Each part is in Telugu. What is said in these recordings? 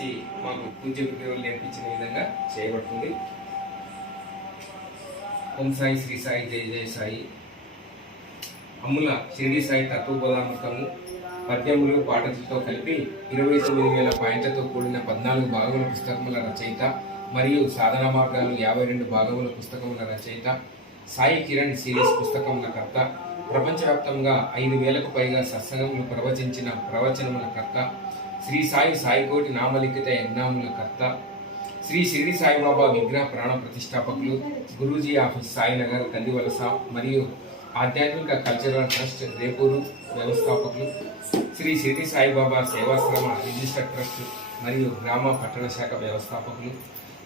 చేసి మాకు పూజ గురువులు నేర్పించిన విధంగా చేయబడుతుంది. ఓం సాయి శ్రీ సాయి జయ జయ సాయి. అమ్ముల షిరిడి సాయి తత్వబోధామృతము పద్యములు పాటలతో కలిపి ఇరవై తొమ్మిది వేల పాయింట్లతో కూడిన పద్నాలుగు భాగముల పుస్తకముల రచయిత మరియు సాధన మార్గాలు యాభై రెండు భాగముల పుస్తకముల రచయిత సాయి కిరణ్ సిరీస్ పుస్తకముల కర్త ప్రపంచవ్యాప్తంగా ఐదు వేలకు పైగా సత్సంగములు ప్రవచించిన ప్రవచనముల కర్త శ్రీ సాయి సాయికోటి నామలిఖిత యజ్ఞాముల కర్త శ్రీ షిరిడి సాయిబాబా విగ్రహ ప్రాణ ప్రతిష్టాపకులు గురూజీ ఆఫీస్ సాయినగర్ కందివలస మరియు ఆధ్యాత్మిక కల్చరల్ ట్రస్ట్ రేపూరు వ్యవస్థాపకులు శ్రీ షిరిడి సాయిబాబా సేవాశ్రమ రిజిస్టర్ ట్రస్ట్ మరియు గ్రామ పట్టణ శాఖ వ్యవస్థాపకులు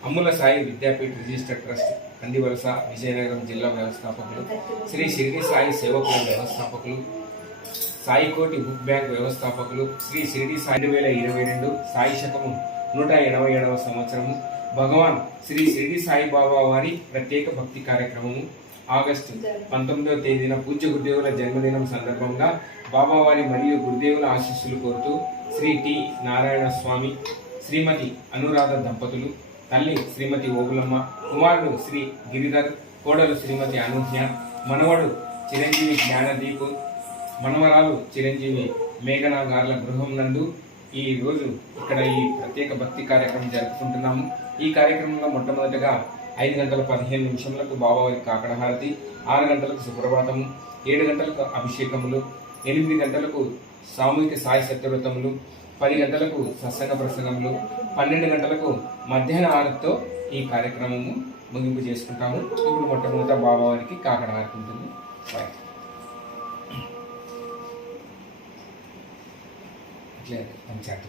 అమ్ముల సాయి విద్యాపీఠ రిజిస్టర్ ట్రస్ట్ కందివలస విజయనగరం జిల్లా వ్యవస్థాపకులు శ్రీ షిరిడి సాయి సేవకుల వ్యవస్థాపకులు సాయికోటి బుక్ బ్యాంక్ వ్యవస్థాపకులు శ్రీ షిరిడి సాయి రెండు వేల ఇరవై రెండు సాయి శకము నూట ఎనభై ఏడవ సంవత్సరము భగవాన్ శ్రీ షిరిడి సాయిబాబా వారి ప్రత్యేక భక్తి కార్యక్రమము ఆగస్టు పంతొమ్మిదవ తేదీన పూజ్య గురుదేవుల జన్మదినం సందర్భంగా బాబావారి మరియు గురుదేవుల ఆశీస్సులు కోరుతూ శ్రీ టి నారాయణ స్వామి శ్రీమతి అనురాధ దంపతులు తల్లి శ్రీమతి ఓగులమ్మ కుమారుడు శ్రీ గిరిధర్ కోడలు శ్రీమతి అనూహ్య మనవడు చిరంజీవి జ్ఞానదీప్ మనవరాలు చిరంజీవి మేఘనా గార్ల గృహం నందు ఈ రోజు ఇక్కడ ఈ ప్రత్యేక భక్తి కార్యక్రమం జరుపుకుంటున్నాము. ఈ కార్యక్రమంలో మొట్టమొదటిగా ఐదు గంటల పదిహేను నిమిషములకు బాబావారి కాకడహారతి ఆరు గంటలకు సుప్రభాతము ఏడు గంటలకు అభిషేకములు ఎనిమిది గంటలకు సామూహిక సాయ సత్యవ్రతములు పది గంటలకు సత్సంగ ప్రసంగములు పన్నెండు గంటలకు మధ్యాహ్న ఆరతితో ఈ కార్యక్రమము ముగింపు చేసుకుంటాము. ఇప్పుడు మొట్టమొదట బాబావారికి కాకడ హారతి ఉంటుంది. బాయ్. ఇట్లా పంచాయతీ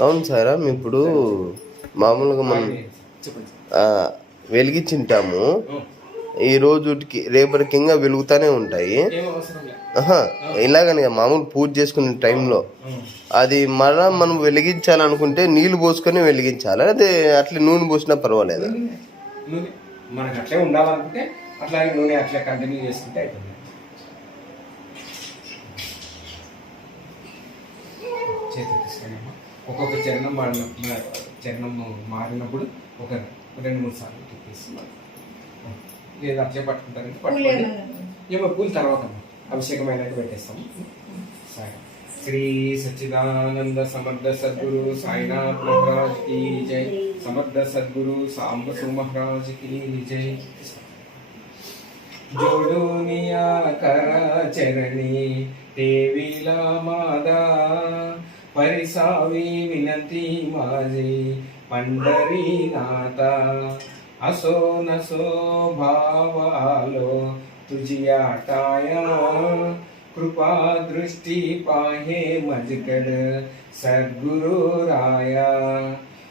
అవును సారా మేము ఇప్పుడు మామూలుగా మనం వెలిగించింటాము ఈ రోజుకి రేపటికి ఇంకా వెలుగుతూనే ఉంటాయి. ఏం ఇలాగని మామూలు పూజ చేసుకునే టైంలో. అది మళ్ళా మనం వెలిగించాలనుకుంటే నీళ్ళు పోసుకొని వెలిగించాలి. అదే అట్లా నూనె పోసినా పర్వాలేదు? మనకు అట్లే ఉండాలనుకుంటే అట్లాగే నూనె అట్లే కంటిన్యూ చేసుకుంటే అయిపోతుంది. ఒక్కొక్క చరణం వాడిన చరణం మారినప్పుడు ఒక రెండు మూడు సార్లు తిప్పేసి లేదు అట్లే పట్టుకుంటారు ఏమో పూలు తర్వాత అభిషేకమైన పెట్టేస్తాం. సరే. శ్రీ సచ్చిదానంద సమర్థ సద్గురు సాయినాథ్ మహారాజ్కి జై. సమర్థ సద్గురు సాంబసు మహారాజ్కి జై. జోడునియా కర చరణి దేవిలా మాదా పరిసావి వినతి మాజీ పండరీనాథ असो नसो भाव आलो तुझी आटाया कृपा दृष्टी पाहे मजकड सद्गुरु राया.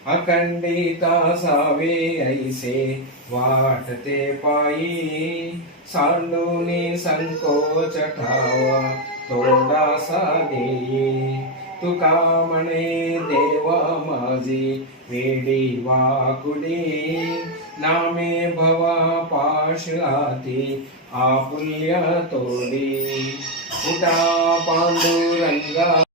अखंडिता सावे ऐसे वाटते पायी सांडूनी संकोच ठावा तोंडासा देई. तुका म्हणे देवा माझी वेडी वाकुडी नामे भवा पाश आपुल्य तोडी. उठा पांडुरंगा